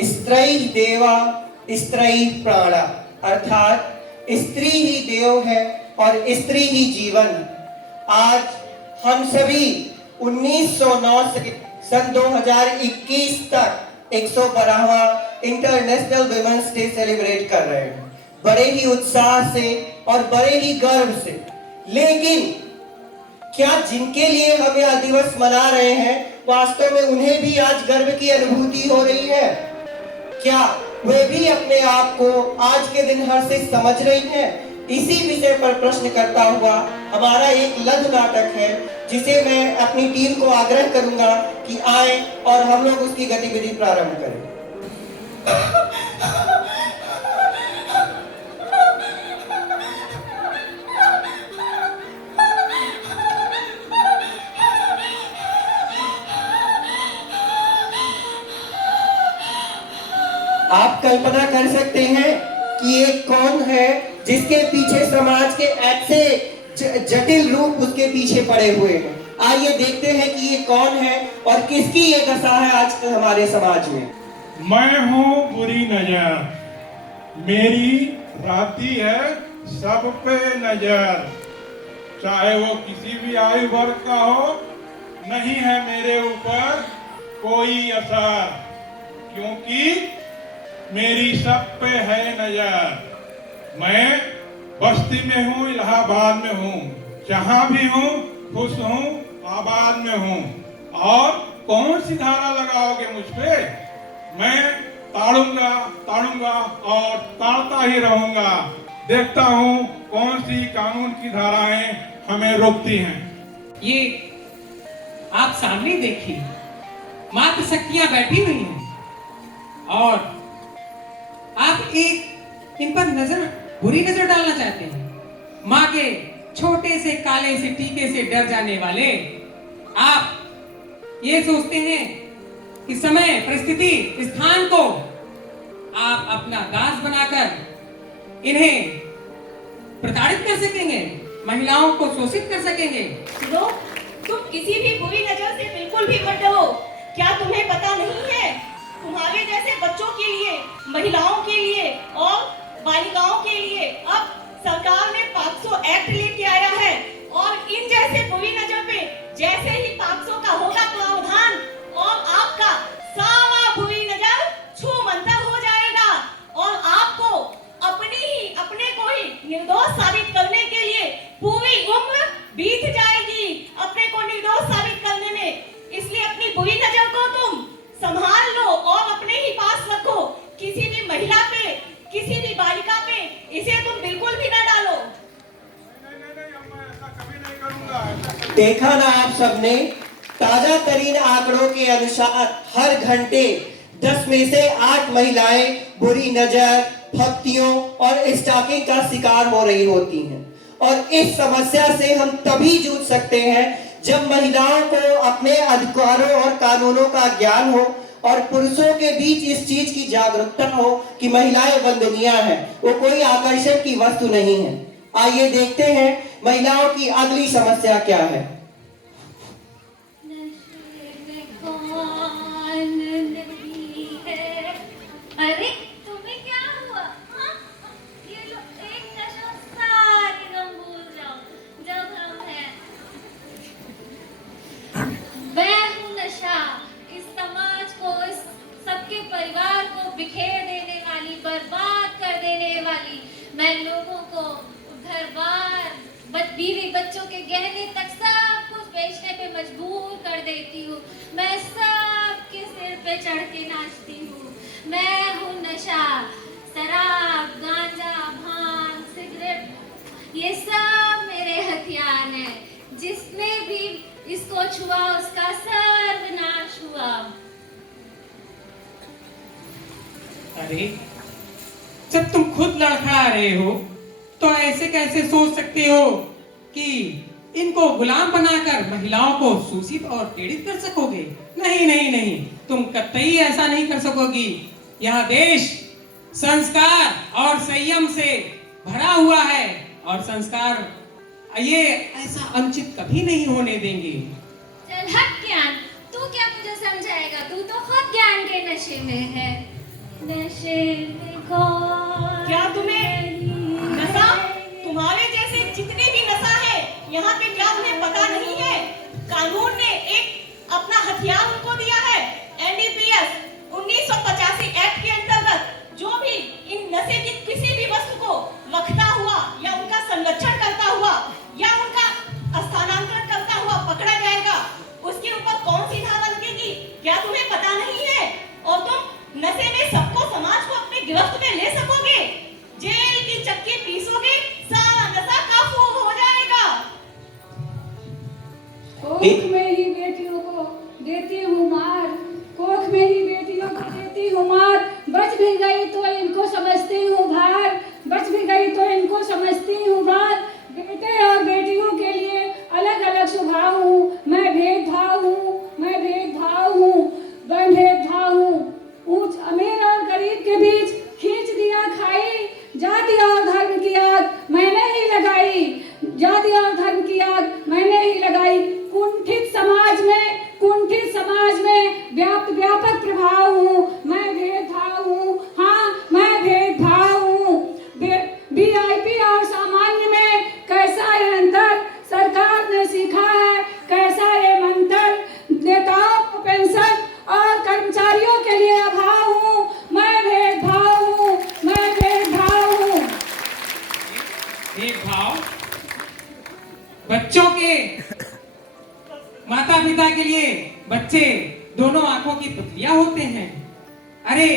स्त्री देवा स्त्री प्राणा, अर्थात स्त्री ही देव है और स्त्री ही जीवन। आज हम सभी 1909 से सन 2021 तक 112वां इंटरनेशनल वुमेन्स डे सेलिब्रेट कर रहे हैं, बड़े ही उत्साह से और बड़े ही गर्व से। लेकिन क्या जिनके लिए हम यह दिवस मना रहे हैं, वास्तव में उन्हें भी आज गर्व की अनुभूति हो रही है? क्या वे भी अपने आप को आज के दिन हर्षित समझ रही हैं? इसी विषय पर प्रश्न करता हुआ हमारा एक लघु नाटक है, जिसे मैं अपनी टीम को आग्रह करूंगा कि आए और हम लोग उसकी गतिविधि प्रारंभ करें। आप कल्पना कर सकते हैं कि ये कौन है जिसके पीछे समाज के ऐसे जटिल रूप उसके पीछे पड़े हुए हैं। आइए देखते हैं कि ये कौन है और किसकी ये दशा है आज हमारे समाज में। मैं हूँ बुरी नजर, मेरी रहती है सब पे नजर, चाहे वो किसी भी आयु वर्ग का हो, नहीं है मेरे ऊपर कोई असर, क्योंकि मेरी सब पे है नजर। मैं बस्ती में हूँ, इलाहाबाद में हूँ, जहाँ भी हूँ खुश हूँ, आबाद में हूँ। और कौन सी धारा लगाओगे मुझ पे? मैं ताड़ूंगा ताड़ूंगा और ताड़ता ही रहूंगा। देखता हूँ कौन सी कानून की धाराएं हमें रोकती हैं। ये आप सामने देखिए, मात्र शक्तियां बैठी हुई हैं और आप एक इन पर बुरी नजर डालना चाहते हैं। माँ के छोटे से काले से टीके से डर जाने वाले आप ये सोचते हैं कि समय, परिस्थिति, स्थान को आप अपना दास बनाकर इन्हें प्रताड़ित कर सकेंगे, महिलाओं को शोषित कर सकेंगे। सुनो, तुम किसी भी बुरी नजर से बिल्कुल भी मत डरो। क्या तुम्हें पता नहीं है, तुम्हारे जैसे बच्चों के लिए, महिलाओं के लिए और बालिकाओं के लिए अब सरकार ने 500 एक्ट लेके आया है और इन जैसे बुरी नजर पे जैसे ही 500 का होगा प्रावधान और आपका सारा बुरी नजर छूमंतर हो जाएगा और आपको अपने को ही निर्दोष साबित करने के लिए पूरी उम्र बीत जाएगी अपने को निर्दोष साबित करने में। इसलिए अपनी बुरी नजर को तुम संभाल लो और अपने ही पास रखो। किसी भी महिला पे, किसी भी बालिका पे इसे तुम बिल्कुल भी न डालो। नहीं, ऐसा कभी नहीं करूंगा। देखा ना आप सबने, ताजा तरीन आंकड़ों के अनुसार हर घंटे 10 में से 8 महिलाएं बुरी नजर, फप्तियों और स्टॉकिंग का शिकार हो रही होती हैं। और इस समस्या से हम तभी जूझ सकते हैं जब महिलाओं को अपने अधिकारों और कानूनों का ज्ञान हो और पुरुषों के बीच इस चीज की जागरूकता हो कि महिलाएं वंदनीय हैं, वो कोई आकर्षण की वस्तु नहीं है। आइए देखते हैं महिलाओं की अगली समस्या क्या है। अरे तुम्हें क्या हुआ? हाँ? ये लो एक नशा सारे गम भूल जाओ जब हम हैं। मैं हूँ नशा, इस समाज को, इस सबके परिवार को बिखेर देने वाली, बर्बाद कर देने वाली। मैं लोगों को घर-बार, बीवी बच्चों के गहने तक सब कुछ बेचने पे मजबूर कर देती हूँ। मैं सबके सिर पे चढ़ के नाचती हूँ। मैं हूँ नशा, शराब, गांजा, भांग, सिगरेट, ये सब मेरे हथियार हैं। जिसने भी इसको छुआ उसका सर्वनाश हुआ। अरे जब तुम खुद लड़खड़ा रहे हो तो ऐसे कैसे सोच सकते हो कि इनको गुलाम बनाकर महिलाओं को शोषित और पीड़ित कर सकोगे? नहीं नहीं नहीं, तुम कतई ऐसा नहीं कर सकोगी। यह देश संस्कार और संयम से भरा हुआ है और संस्कार ये ऐसा अनुचित कभी नहीं होने देंगे। चल हट ज्ञान, तू क्या मुझे समझाएगा? तू तो खुद ज्ञान के नशे में है। नशे में कौन क्या तुम्हें नहीं नशा, है। तुम्हारे जैसे जितने भी नशा है यहाँ पे, क्या तुम्हें पता नहीं है? कानून ने एक अपना हथियार उनको दिया है, NDPS 1985 एक्ट के अंतर्गत जो भी इन नशे की किसी भी वस्तु को रखता हुआ या उनका संरक्षण करता हुआ या उनका स्थानांतरण करता हुआ पकड़ा जाएगा, उसके ऊपर कौन सी धारा लगेगी, क्या तुम्हें पता नहीं है? और तुम नशे में सबको, समाज को अपने गिरफ्त में ले सकोगे? जेल की चक्की पीसोगे, सारा नशा काबू हो जाएगा। कोख में ही बेटियों को देती हूँ मार, कोख में ही बेटियों को देती हूँ मार। बच भी गई तो इनको समझती हूँ भार, बच भी गई तो इनको समझती हूँ भार। बेटे और बेटियों के लिए अलग अलग स्वभाव हूँ, मैं भेदभाव हूँ, मैं भेदभाव हूँ, मैं भेदभाव हूँ। ऊंच अमीर और गरीब के बीच खींच दिया खाई, जाति और धर्म की आग मैंने ही लगाई, जाति और धर्म की आग मैंने ही लगाई। कुंठित समाज में व्यापक प्रभाव हूँ, मैं भेदभाव हूँ, हाँ मैं भेदभाव हूँ। VIP और सामान्य में कैसा है अंतर, सरकार ने सीखा है कैसा ये मंत्र। नेताओं को पेंशन और कर्मचारियों के लिए अभाव हूँ, मैं भेदभाव हूँ, मैं भेदभाव हूँ। भेदभाव बच्चों के माता पिता के लिए बच्चे दोनों आंखों की पुतलियां होते हैं। अरे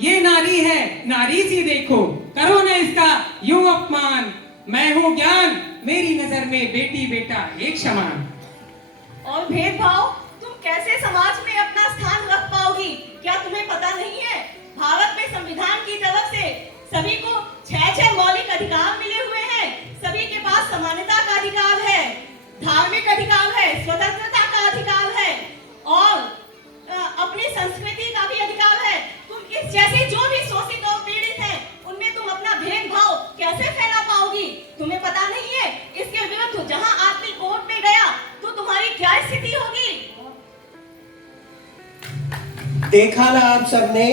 ये नारी है, नारी सी देखो, करो ना इसका यूं अपमान। मैं हूँ ज्ञान, मेरी नजर में बेटी बेटा एक समान। और भेदभाव, तुम कैसे समाज में अपना स्थान रख पाओगी? क्या तुम्हें पता नहीं है, भारत में संविधान की तरफ से सभी को 6 मौलिक अधिकार मिले हुए हैं। सभी के पास समानता का अधिकार है, धार्मिक अधिकार है, स्वतंत्रता का अधिकार है और अपनी संस्कृति का भी अधिकार है। तुम इस जैसे जो भी शोषित और पीड़ित हैं, उनमें तुम अपना भेदभाव कैसे फैला पाओगी? तुम्हें पता नहीं है, इसके विरुद्ध जहां आदमी कोर्ट में गया तो तुम्हारी क्या स्थिति होगी? देखा ना आप सबने,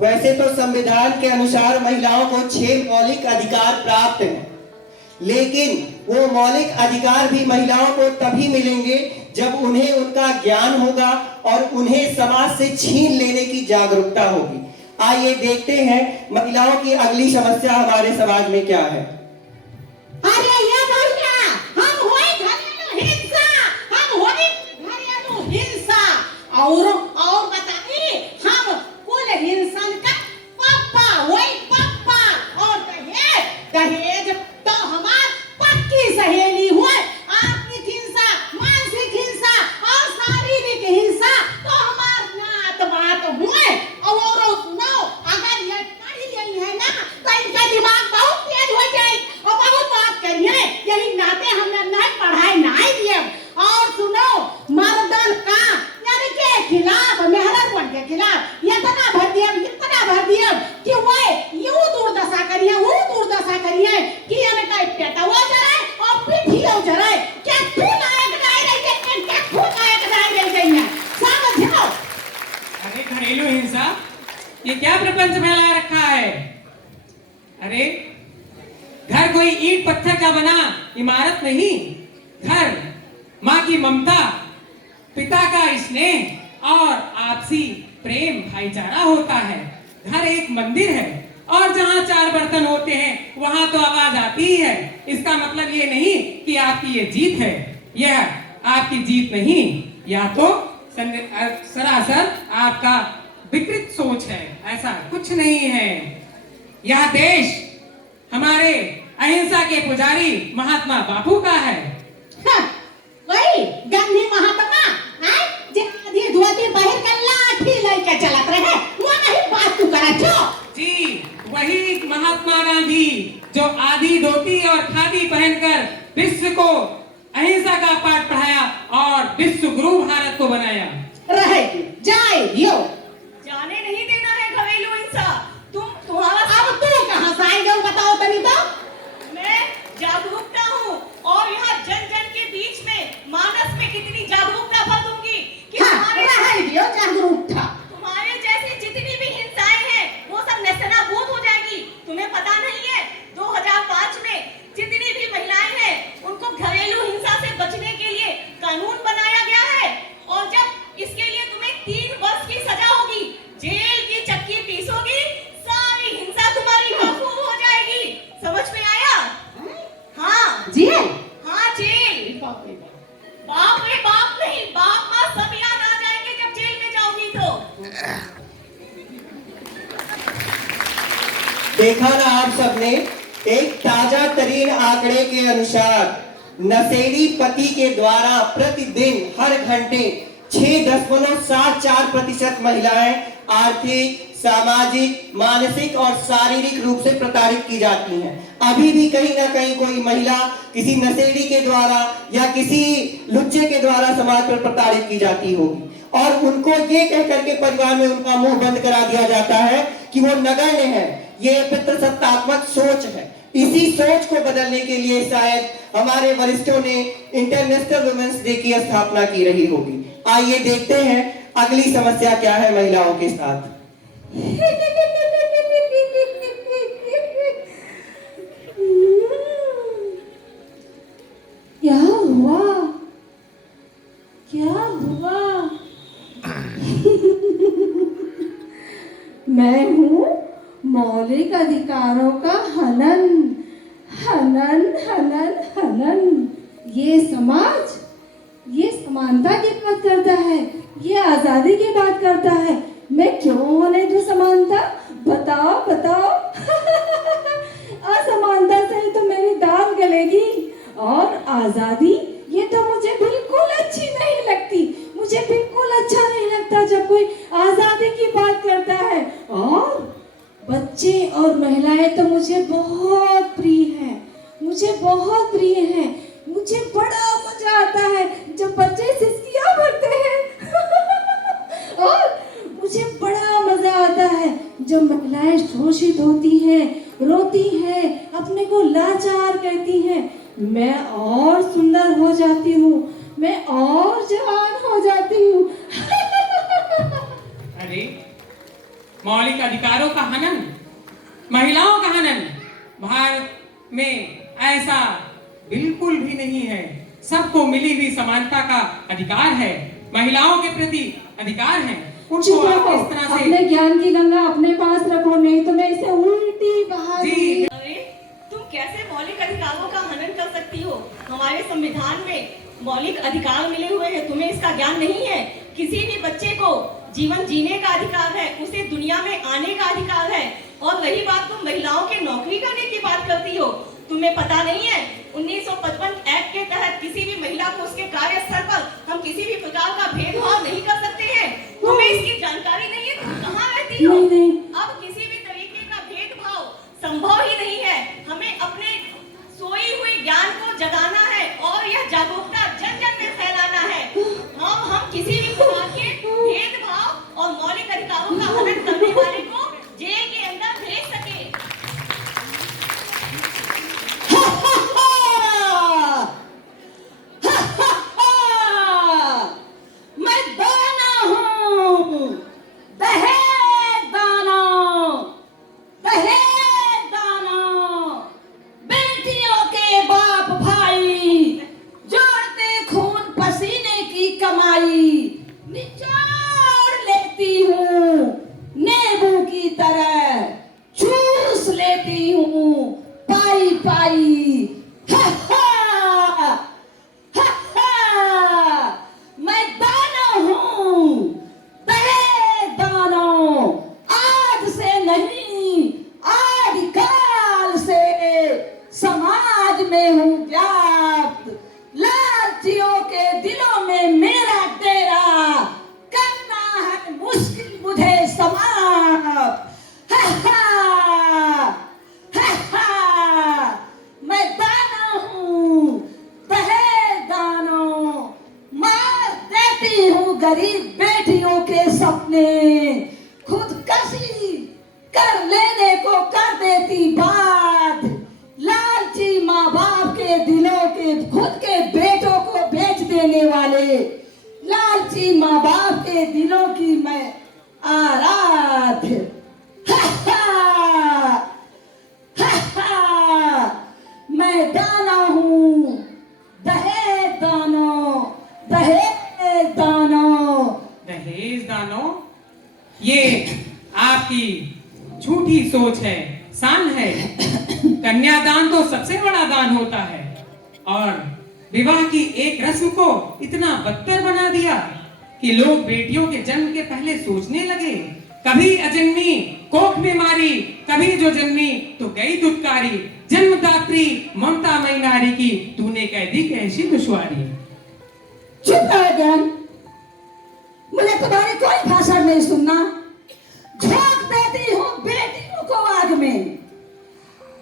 वैसे तो संविधान के अनुसार महिलाओं को 6 मौलिक अधिकार प्राप्त हैं, लेकिन वो मौलिक अधिकार भी महिलाओं को तभी मिलेंगे जब उन्हें उनका ज्ञान होगा और उन्हें समाज से छीन लेने की जागरूकता होगी। आइए देखते हैं महिलाओं की अगली समस्या हमारे समाज में क्या है। अरे ये भैया, हम होई घरेलू हिंसा, हम होई घरेलू हिंसा और बताइए, हम कुल हिंसन का पापा, वही पापा। और दहेज तो हमार पक्की सहेली हुए। आत्मिक हिंसा, मानसिक हिंसा और शारीरिक हिंसा तो हमार नात बात हुए। और सुनो, अगर ये पढ़ी गई है ना तो इनका दिमाग बहुत तेज हो जाए और बहुत बात करिए। यही नाते हमने नहीं पढ़ाई नहीं दिए। और सुनो, मर्दन का यानी के खिलाफ, मेहरन के खिलाफ इतना भर दिया कि वो यूं दुर्दशा करिए, वो दुर्दशा करिए कि हमें कहीं पेटवा जराए और पीठियों जराए। क्या तू लायक नहीं रही, क्या तू लायक नहीं रही है, समझो। अरे घरेलू हिंसा, ये क्या प्रपंच फैला रखा है? अरे घर कोई ईंट पत्थर का बना इमारत नहीं। घर माँ की ममता, पिता का स्नेह और आपसी प्रेम भाईचारा होता है। घर एक मंदिर है और जहाँ 4 बर्तन होते हैं वहां तो आवाज आती ही है। इसका मतलब ये नहीं कि आपकी ये जीत है, यह आपकी जीत नहीं, या तो सरासर आपका विकृत सोच है। ऐसा कुछ नहीं है। यह देश हमारे अहिंसा के पुजारी महात्मा बापू का है। हाँ, वही गांधी महात्मा जे धोती पहिर के लाठी लेके चलत रहे, वो नहीं बात तू करे छो। जी, वही महात्मा गांधी जो आधी धोती और खादी पहनकर विश्व को अहिंसा का पाठ पढ़ाया और विश्व गुरु भारत को बनाया। रहे जाए दियो, जाने नहीं देना है घरेलू हिंसा। तुम्हारा अब तू कहाँ से आई जाओ, बताओ तनी तो। मैं जागरूकता हूँ और यहाँ जन जन के बीच में मानस में इतनी जागरूकता भर दूंगी कि हाँ, रहे दियो जागरूकता। तुम्हारे जैसी जितनी भी हिंसाएं हैं देखा ना आप सबने, एक ताजा तरीन आंकड़े के अनुसार नशेड़ी पति के द्वारा प्रतिदिन हर घंटे 6.74% महिलाएं आर्थिक, सामाजिक, मानसिक और शारीरिक रूप से प्रताड़ित की जाती हैं। अभी भी कहीं ना कहीं कोई महिला किसी नशेड़ी के द्वारा या किसी लुच्चे के द्वारा समाज पर प्रताड़ित की जाती होगी, और उनको ये कह करके परिवार में उनका मुंह बंद करा दिया जाता है कि वो नगण्य है। ये पितृसत्तात्मक सोच है। इसी सोच को बदलने के लिए शायद हमारे वरिष्ठों ने इंटरनेशनल वुमेन्स डे की स्थापना की रही होगी। आइए देखते हैं अगली समस्या क्या है महिलाओं के साथ। क्या हुआ? क्या हुआ? मैं हूँ मौलिक अधिकारों का हनन, हनन, हनन, हनन। ये समाज, ये समानता की बात करता है, ये आजादी की बात करता है। मैं क्यों होने दूं समानता? बताओ बताओ। असमानता से ही तो मेरी दाल गलेगी। और आजादी, ये तो मुझे बिल्कुल अच्छी नहीं लगती। मुझे बिल्कुल अच्छा नहीं लगता जब कोई आजादी की बात करता है। और बच्चे और महिलाएं तो मुझे बहुत प्रिय हैं, मुझे बहुत प्रिय हैं। मुझे बड़ा मजा आता है जब बच्चे सिसकियां भरते हैं। और मुझे बड़ा मजा आता है जब महिलाएं शोषित होती हैं, रोती हैं, अपने को लाचार कहती हैं। मैं और सुंदर हो जाती हूँ, मैं और जवान हो जाती हूँ। अरे, मौलिक अधिकारों का हनन, महिलाओं का हनन भारत में ऐसा बिल्कुल भी नहीं है। सबको मिली हुई समानता का अधिकार है, महिलाओं के प्रति अधिकार है। चुप रहो, अपने ज्ञान की गंगा अपने पास रखो, नहीं तो मैं इसे उल्टी बहा दूंगी। अरे तुम कैसे मौलिक अधिकारों का हनन कर सकती हो? हमारे संविधान में मौलिक अधिकार मिले हुए हैं, तुम्हें इसका ज्ञान नहीं है? किसी भी बच्चे को जीवन जीने का अधिकार है, उसे दुनिया में आने का अधिकार है। और रही बात तुम महिलाओं के नौकरी करने की बात करती हो, तुम्हें पता नहीं है 1955 एक्ट के तहत किसी भी महिला को उसके कार्यस्थल पर हम किसी भी प्रकार का भेदभाव नहीं कर सकते हैं। तुम्हें इसकी जानकारी नहीं है? तुम कहाँ रहती हो? नहीं। अब किसी भी तरीके का भेदभाव संभव ही नहीं है। हमें अपने सोई हुई ज्ञान को जगाना है और यह जागरूकता जन जन में फैलाना है। हम किसी भी प्रकार के भेदभाव और मौलिक अधिकारों का हनन करने वाले को जेल के अंदर भेज सके। मैं दाना हूँ, दहेज दाना, दहेज दाना। बेटियों के बाप भाई जोड़ते खून पसीने की कमाई, निचोड़ लेती हूँ नींबू की तरह, चूस लेती हूँ पाई पाई। हा हा, हा हा, मैं दाना हूँ, दहेज दाना। आज से नहीं, आदिकाल से समाज में हूँ व्याप्त। लालचियों के दिलों में मेरा डेरा, करना है मुश्किल मुझे समाप्त। हा हा, हा हा, मैं दाना हूँ, दहेज दाना। मार देती हूँ गरीब बेटियों के सपने, खुदकशी कर लेने को कर देती बात। लालची माँ बाप के दिलों के खुद के बेटों को बेच देने वाले, लालची माँ बाप के दिलों की मैं आराध। हा हा, हा हा, मैं दाना हूँ, दहेज दाना, दहेज दाना। दहेज दानो, ये आपकी झूठी सोच है, सान है। कन्यादान तो सबसे बड़ा दान होता है, और विवाह की एक रस्म को इतना बदतर बना दिया कि लोग बेटियों के जन्म के पहले सोचने लगे कभी अजन्मी कोख में मारी, कभी जो जन्मी तो गई दुत्कारी। जन्मदात्री ममता मई नारी की, तूने कह दी कैसी दुश्वारी। चुप रहो ज्ञान, मुझे तुम्हारी कोई भाषण नहीं सुनना। झोंक देती हूँ बेटियों को आग में,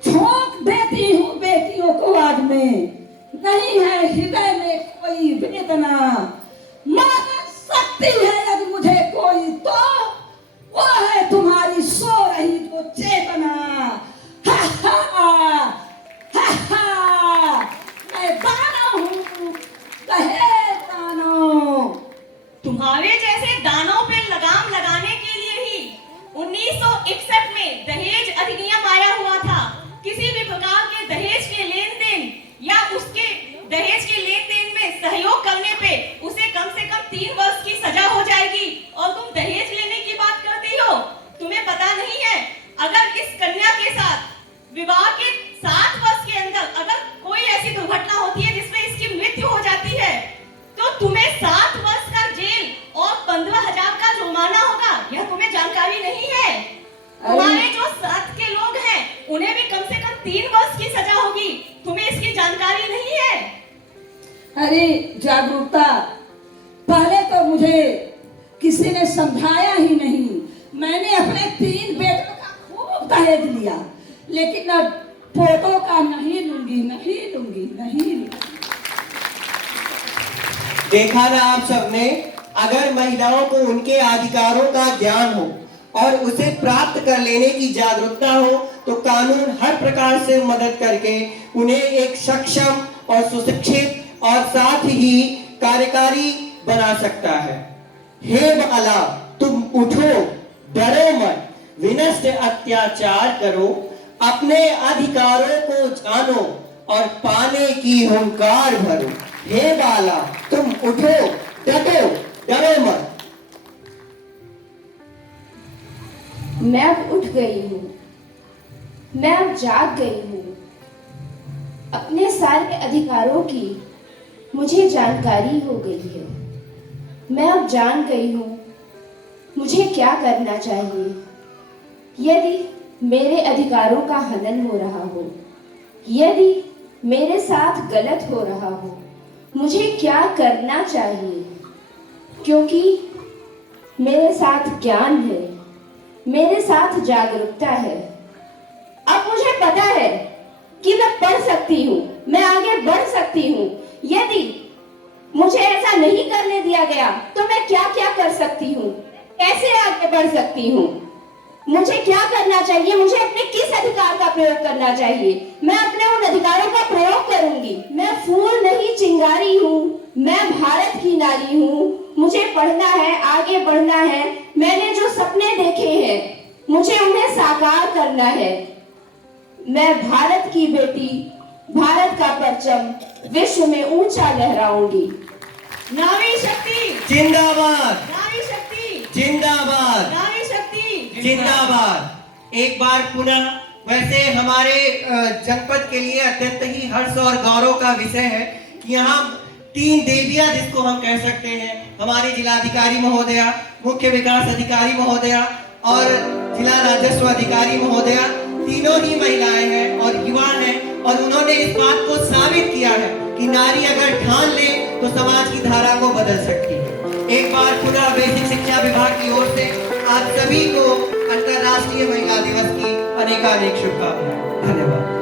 झोंक देती हूँ बेटियों को आग में। नहीं है हृदय में कोई वेदना, मार सकती है यदि मुझे कोई तो वो है तुम्हारी सो रही जो चेतना। हा हा हा हा, मैं दानव हूँ कहे दानव। तुम्हारे जैसे दानों पे लगाम लगाने के लिए ही 1961 में दहेज अधिनियम आया हुआ था। किसी भी प्रकार के दहेज के लेन देन या उसके दहेज के लेन देन में सहयोग करने पे उसे कम से कम 3 वर्ष की सजा हो जाएगी। और तुम दहेज लेने की बात करती हो, तुम्हें पता नहीं है अगर इस कन्या के साथ विवाह के 7 वर्ष के अंदर अगर कोई ऐसी दुर्घटना होती है जिसमें इसकी मृत्यु हो जाती है तो तुम्हें 7 वर्ष का जेल और 15,000 का जुर्माना होगा। यह तुम्हें जानकारी नहीं है। तुम्हारे जो साथ के लोग हैं उन्हें भी कम से कम 3 वर्ष की सजा होगी। तुम्हें इसकी जानकारी नहीं है? अरे जागरूकता, पहले तो मुझे किसी ने समझाया ही नहीं। मैंने अपने 3 बेटों का खूब दहेज लिया, लेकिन अब पोतों का नहीं लूंगी, नहीं लूंगी, नहीं लूंगी। देखा ना आप सबने, अगर महिलाओं को उनके अधिकारों का ज्ञान हो और उसे प्राप्त कर लेने की जागरूकता हो तो कानून हर प्रकार से मदद करके उन्हें एक सक्षम और सुशिक्षित और साथ ही कार्यकारी बना सकता है। हे बाला, तुम उठो, डरो मत, विनष्ट अत्याचार करो, अपने अधिकारों को जानो और पाने की हुंकार भरो। हे बाला, तुम उठो, डटो, डरो मत। मैं अब उठ गई हूँ, मैं अब जाग गई हूँ। अपने सारे अधिकारों की मुझे जानकारी हो गई है। मैं अब जान गई हूँ मुझे क्या करना चाहिए। यदि मेरे अधिकारों का हनन हो रहा हो, यदि मेरे साथ गलत हो रहा हो, मुझे क्या करना चाहिए? क्योंकि मेरे साथ ज्ञान है, मेरे साथ जागरूकता है। अब मुझे पता है कि मैं पढ़ सकती हूँ, मैं आगे बढ़ सकती हूँ। यदि मुझे ऐसा नहीं करने दिया गया तो मैं क्या क्या कर सकती हूँ, कैसे आगे बढ़ सकती हूँ, मुझे क्या करना चाहिए, मुझे अपने किस अधिकार का प्रयोग करना चाहिए। मैं अपने उन अधिकारों का प्रयोग करूंगी। मैं फूल नहीं चिंगारी हूँ, मैं भारत की नारी हूँ। मुझे पढ़ना है, आगे बढ़ना है। मैंने जो सपने देखे हैं मुझे उन्हें साकार करना है। मैं भारत की बेटी, भारत का परचम विश्व में ऊंचा लहराऊंगी। नारी शक्ति जिंदाबाद, नारी शक्ति जिंदाबाद, नारी शक्ति जिंदाबाद। एक बार पुनः, वैसे हमारे जनपद के लिए अत्यंत ही हर्ष और गौरव का विषय है कि यहाँ 3 देवियां, जिसको हम कह सकते हैं, हमारी जिलाधिकारी महोदया, मुख्य विकास अधिकारी महोदया और जिला राजस्व अधिकारी महोदया, तीनों ही महिलाएं हैं और युवा हैं और उन्होंने इस बात को साबित किया है कि नारी अगर ठान ले तो समाज की धारा को बदल सकती है। एक बार पुनः बेसिक शिक्षा विभाग की ओर से आप सभी को अंतर्राष्ट्रीय महिला दिवस की अनेकानेक शुभकामनाएं। धन्यवाद।